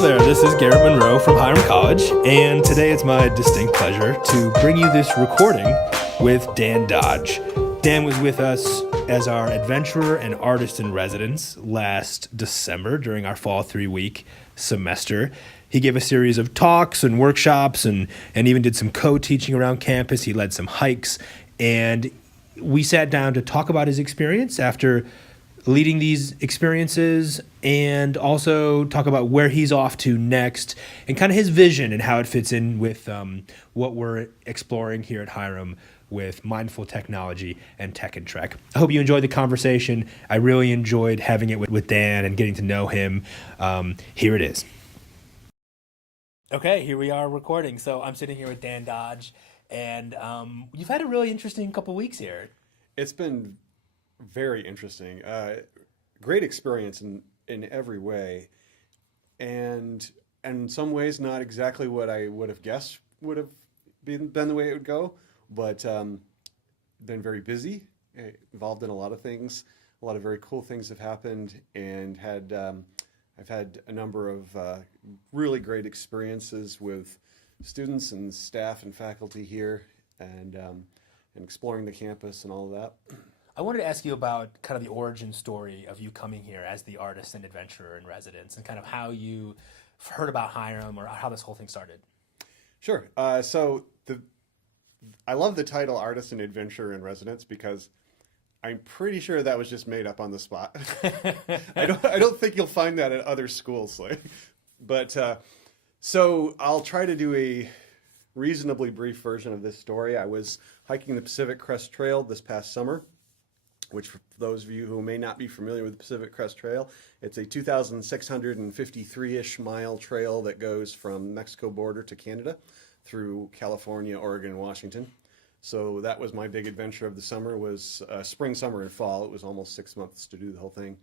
Hello there, this is Garrett Monroe from Hiram College, and today it's my distinct pleasure to bring you this recording with Dan Dodge. Dan was with us as our adventurer and artist in residence last December during our fall 3-week semester. He gave a series of talks and workshops and even did some co-teaching around campus. He led some hikes, and we sat down to talk about his experience after leading these experiences and also talk about where he's off to next and kind of his vision and how it fits in with what we're exploring here at Hiram with mindful technology and Tech and Trek. I hope you enjoyed the conversation. I really enjoyed having it with Dan and getting to know him. Here it is. Okay, here we are recording. So I'm sitting here with Dan Dodge, and you've had a really interesting couple weeks here. It's been very interesting. Great experience in every way, and in some ways not exactly what I would have guessed would have been the way it would go, but been very busy, involved in a lot of things. A lot of very cool things have happened, and I've had a number of really great experiences with students and staff and faculty here, and exploring the campus and all of that. I wanted to ask you about kind of the origin story of you coming here as the artist and adventurer in residence, and kind of how you heard about Hiram or how this whole thing started. Sure. I love the title Artist and Adventurer in Residence because I'm pretty sure that was just made up on the spot. I don't think you'll find that at other schools. So I'll try to do a reasonably brief version of this story. I was hiking the Pacific Crest Trail this past summer, which for those of you who may not be familiar with the Pacific Crest Trail, it's a 2,653-ish mile trail that goes from Mexico border to Canada through California, Oregon, and Washington. So that was my big adventure of the summer, was spring, summer, and fall. It was almost 6 months to do the whole thing.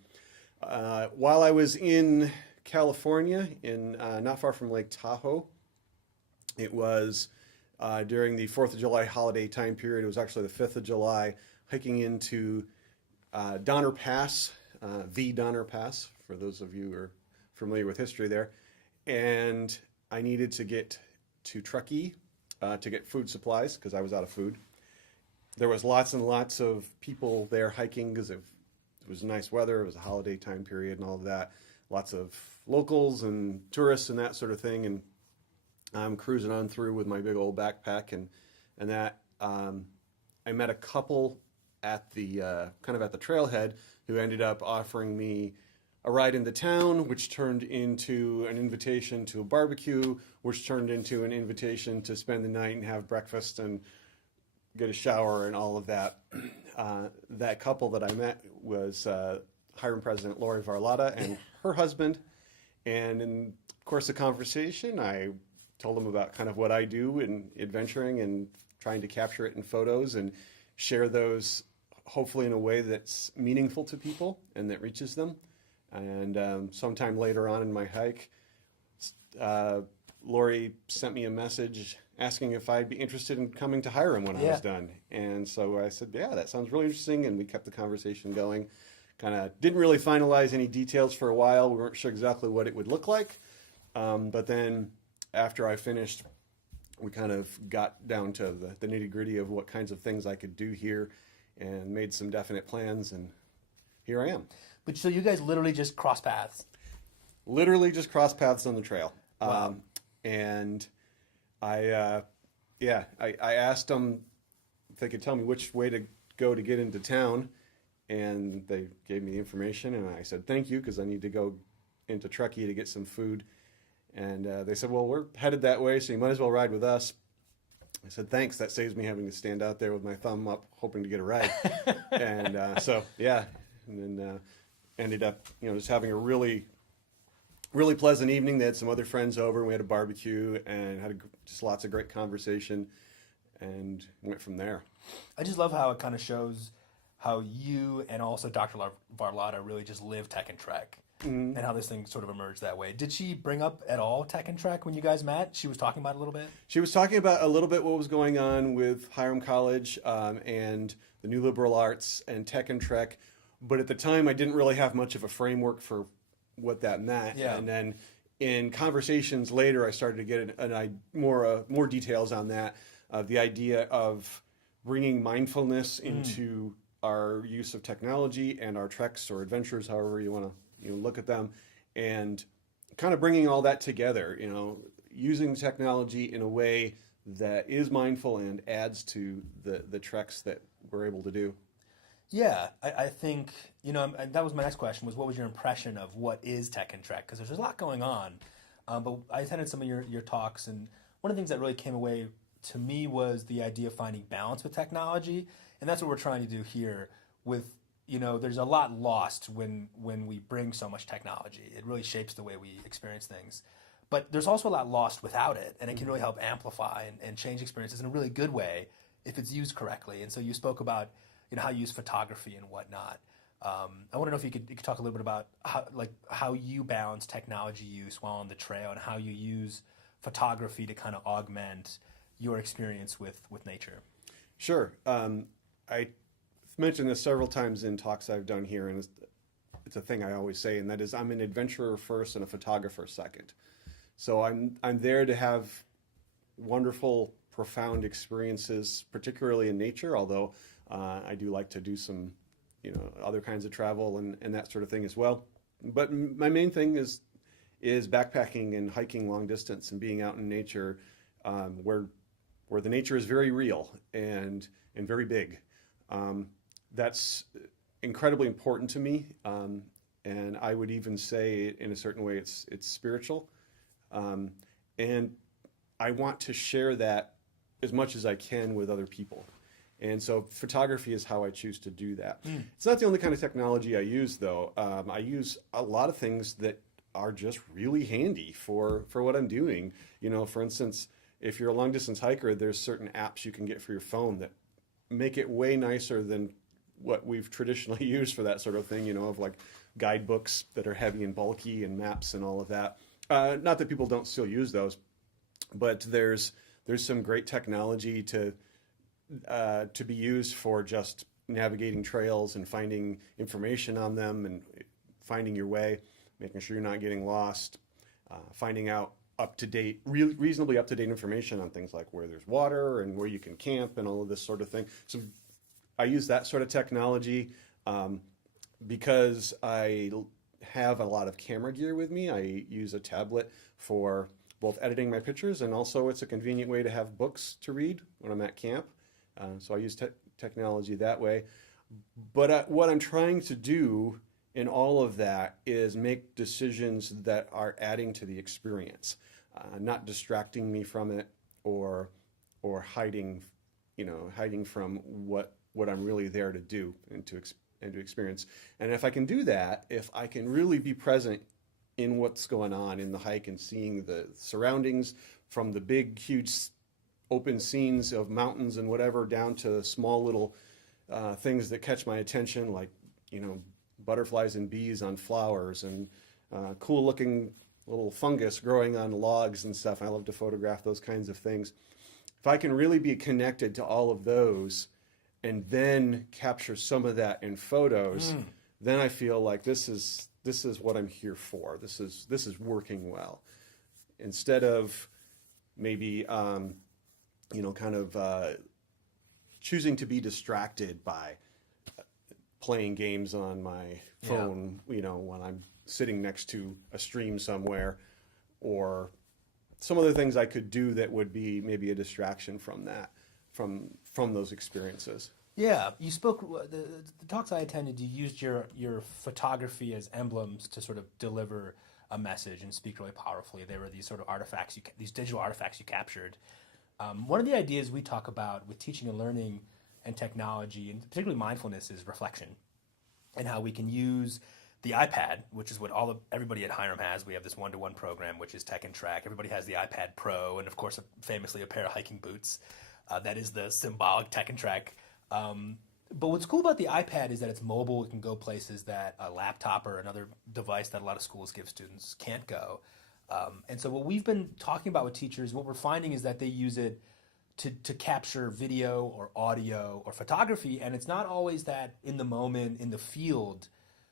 While I was in California, not far from Lake Tahoe, it was during the 4th of July holiday time period. It was actually the 5th of July, hiking into Donner Pass, the Donner Pass, for those of you who are familiar with history there. And I needed to get to Truckee to get food supplies because I was out of food. There was lots and lots of people there hiking because it was nice weather. It was a holiday time period and all of that. Lots of locals and tourists and that sort of thing. And I'm cruising on through with my big old backpack and that. I met a couple at the kind of at the trailhead who ended up offering me a ride into town, which turned into an invitation to a barbecue, which turned into an invitation to spend the night and have breakfast and get a shower and all of that. That couple that I met was Hiram President Lori Varlotta and her husband. And in the course of conversation, I told them about kind of what I do in adventuring and trying to capture it in photos and share those hopefully in a way that's meaningful to people and that reaches them. And sometime later on in my hike, Lori sent me a message asking if I'd be interested in coming to Hiram when I was done. And so I said, yeah, that sounds really interesting. And we kept the conversation going. Kind of didn't really finalize any details for a while. We weren't sure exactly what it would look like. But then after I finished, we kind of got down to the nitty-gritty of what kinds of things I could do here and made some definite plans, and here I am. But so you guys literally just cross paths? Literally just cross paths on the trail. Wow. And I asked them if they could tell me which way to go to get into town, and they gave me the information, and I said thank you because I need to go into Truckee to get some food. And they said, well, we're headed that way, so you might as well ride with us. I said, thanks. That saves me having to stand out there with my thumb up, hoping to get a ride. And and then ended up, just having a really, really pleasant evening. They had some other friends over, and we had a barbecue and had just lots of great conversation, and went from there. I just love how it kind of shows how you and also Dr. Varlotta really just live Tech and Trek. And how this thing sort of emerged that way. Did she bring up at all Tech and Trek when you guys met? She was talking about it a little bit? She was talking about a little bit what was going on with Hiram College and the New Liberal Arts and Tech and Trek. But at the time, I didn't really have much of a framework for what that meant. Yeah. And then in conversations later, I started to get more details on that. The idea of bringing mindfulness into our use of technology and our treks or adventures, however you want to look at them, and kind of bringing all that together. Using technology in a way that is mindful and adds to the treks that we're able to do. Yeah, I think, that was my next question, was what was your impression of what is Tech and Trek? Because there's a lot going on. But I attended some of your talks, and one of the things that really came away to me was the idea of finding balance with technology. And that's what we're trying to do here with, there's a lot lost when we bring so much technology. It really shapes the way we experience things. But there's also a lot lost without it, and it can really help amplify and change experiences in a really good way if it's used correctly. And so you spoke about how you use photography and whatnot. I want to know if you could talk a little bit about how you balance technology use while on the trail and how you use photography to kind of augment your experience with nature. Sure. I mentioned this several times in talks I've done here, and it's a thing I always say, and that is I'm an adventurer first and a photographer second. So I'm there to have wonderful, profound experiences, particularly in nature, although I do like to do some, other kinds of travel and that sort of thing as well. But my main thing is backpacking and hiking long distance and being out in nature, where the nature is very real and very big. That's incredibly important to me, and I would even say, in a certain way, it's spiritual. And I want to share that as much as I can with other people. And so photography is how I choose to do that. It's not the only kind of technology I use, though. I use a lot of things that are just really handy for what I'm doing. For instance, if you're a long distance hiker, there's certain apps you can get for your phone that make it way nicer than what we've traditionally used for that sort of thing, of like guidebooks that are heavy and bulky and maps and all of that. Not that people don't still use those, but there's some great technology to be used for just navigating trails and finding information on them and finding your way, making sure you're not getting lost, finding out up-to-date, reasonably up-to-date information on things like where there's water and where you can camp and all of this sort of thing. So I use that sort of technology because I have a lot of camera gear with me. I use a tablet for both editing my pictures, and also it's a convenient way to have books to read when I'm at camp. So I use technology that way. But what I'm trying to do in all of that is make decisions that are adding to the experience, not distracting me from it or hiding from what I'm really there to do and to experience. And if I can do that, if I can really be present in what's going on in the hike and seeing the surroundings from the big, huge open scenes of mountains and whatever down to small little things that catch my attention, like, butterflies and bees on flowers and cool looking little fungus growing on logs and stuff. I love to photograph those kinds of things. If I can really be connected to all of those and then capture some of that in photos, then I feel like this is what I'm here for. This is working well. Instead of maybe choosing to be distracted by playing games on my phone, when I'm sitting next to a stream somewhere, or some other things I could do that would be maybe a distraction from that, from those experiences. Yeah, you spoke, the talks I attended, you used your photography as emblems to sort of deliver a message and speak really powerfully. They were these sort of artifacts, these digital artifacts you captured. One of the ideas we talk about with teaching and learning and technology, and particularly mindfulness, is reflection, and how we can use the iPad, which is what everybody at Hiram has. We have this one-to-one program, which is Tech and Track. Everybody has the iPad Pro, and of course, famously, a pair of hiking boots. That is the symbolic Tech and Track. But what's cool about the iPad is that it's mobile. It can go places that a laptop or another device that a lot of schools give students can't go. And so what we've been talking about with teachers, what we're finding is that they use it to capture video or audio or photography, and it's not always that in the moment, in the field,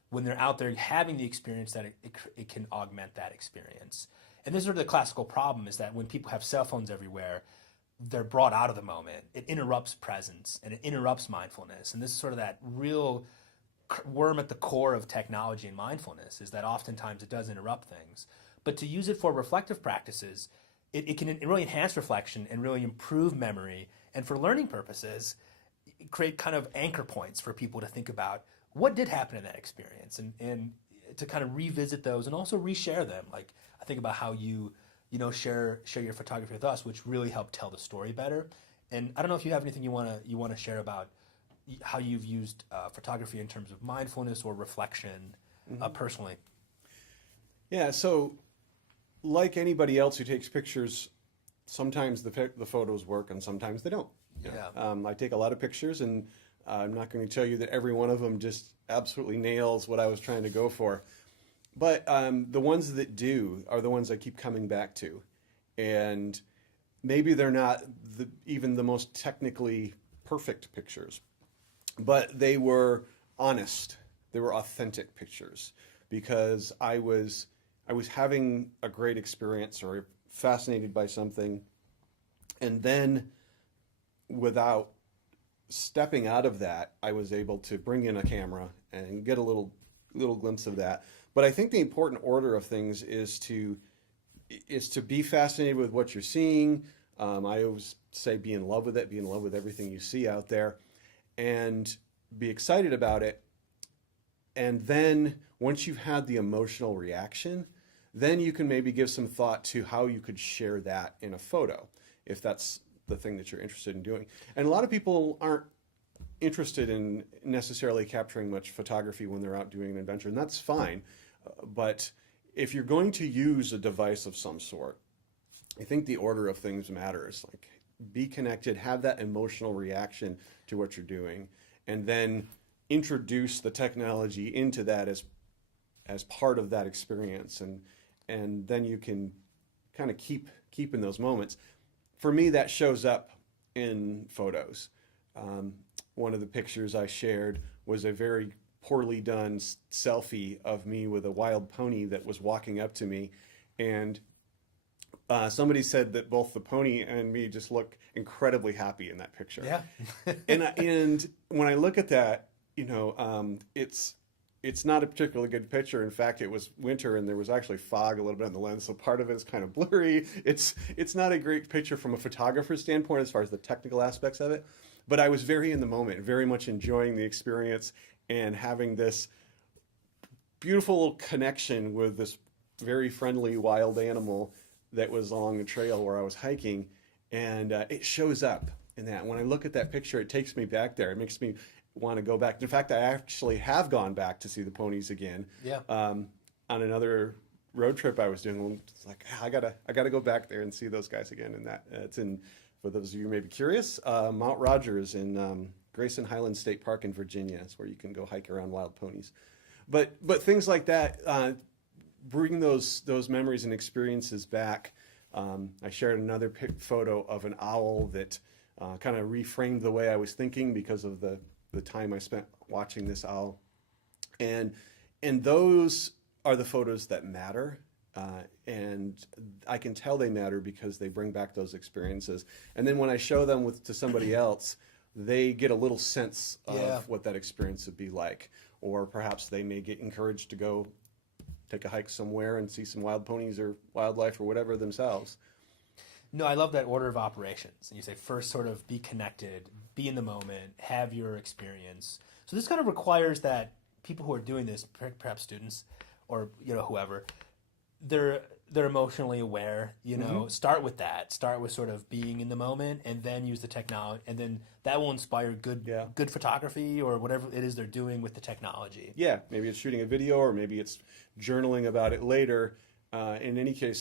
when they're out there having the experience, that it can augment that experience. And this is sort of the classical problem, is that when people have cell phones everywhere, they're brought out of the moment. It interrupts presence and it interrupts mindfulness. And this is sort of that real worm at the core of technology and mindfulness, is that oftentimes it does interrupt things. But to use it for reflective practices, it can really enhance reflection and really improve memory. And for learning purposes, create kind of anchor points for people to think about what did happen in that experience, and to kind of revisit those and also reshare them. Like, I think about how you share your photography with us, which really helped tell the story better. And I don't know if you have anything you want to share about how you've used photography in terms of mindfulness or reflection personally. Yeah, so like anybody else who takes pictures, sometimes the photos work and sometimes they don't. Yeah. I take a lot of pictures, and I'm not going to tell you that every one of them just absolutely nails what I was trying to go for. But the ones that do are the ones I keep coming back to. And maybe they're not even the most technically perfect pictures, but they were honest. They were authentic pictures, because I was having a great experience or fascinated by something, and then without stepping out of that, I was able to bring in a camera and get a little glimpse of that. But I think the important order of things is to be fascinated with what you're seeing. I always say be in love with it, be in love with everything you see out there, and be excited about it. And then once you've had the emotional reaction, then you can maybe give some thought to how you could share that in a photo, if that's the thing that you're interested in doing. And a lot of people aren't interested in necessarily capturing much photography when they're out doing an adventure, and that's fine. But if you're going to use a device of some sort, I think the order of things matters. Like, be connected, have that emotional reaction to what you're doing, and then introduce the technology into that as part of that experience, and then you can kind of keep in those moments. For me, that shows up in photos. One of the pictures I shared was a very poorly done selfie of me with a wild pony that was walking up to me, and somebody said that both the pony and me just look incredibly happy in that picture. Yeah. and when I look at that, it's not a particularly good picture. In fact, it was winter and there was actually fog a little bit on the lens, so part of it is kind of blurry. It's not a great picture from a photographer's standpoint as far as the technical aspects of it, but I was very in the moment, very much enjoying the experience and having this beautiful connection with this very friendly wild animal that was along the trail where I was hiking, and it shows up in that. When I look at that picture, it takes me back there. It makes me want to go back. In fact, I actually have gone back to see the ponies again. Yeah. On another road trip I was doing, it's like, I gotta go back there and see those guys again. And that it's in, for those of you who may be curious, Mount Rogers in Grayson Highlands State Park in Virginia. It's where you can go hike around wild ponies. But things like that bring those memories and experiences back. I shared another photo of an owl that kind of reframed the way I was thinking because of the time I spent watching this owl. And those are the photos that matter. And I can tell they matter because they bring back those experiences. And then when I show them to somebody else, they get a little sense of what that experience would be like. Or perhaps they may get encouraged to go take a hike somewhere and see some wild ponies or wildlife or whatever themselves. No, I love that order of operations. And you say first sort of be connected, be in the moment, have your experience. So this kind of requires that people who are doing this, perhaps students or whoever, they're emotionally aware. Start with that. Start with sort of being in the moment, and then use the technology, and then that will inspire good photography or whatever it is they're doing with the technology. Yeah, maybe it's shooting a video, or maybe it's journaling about it later. In any case,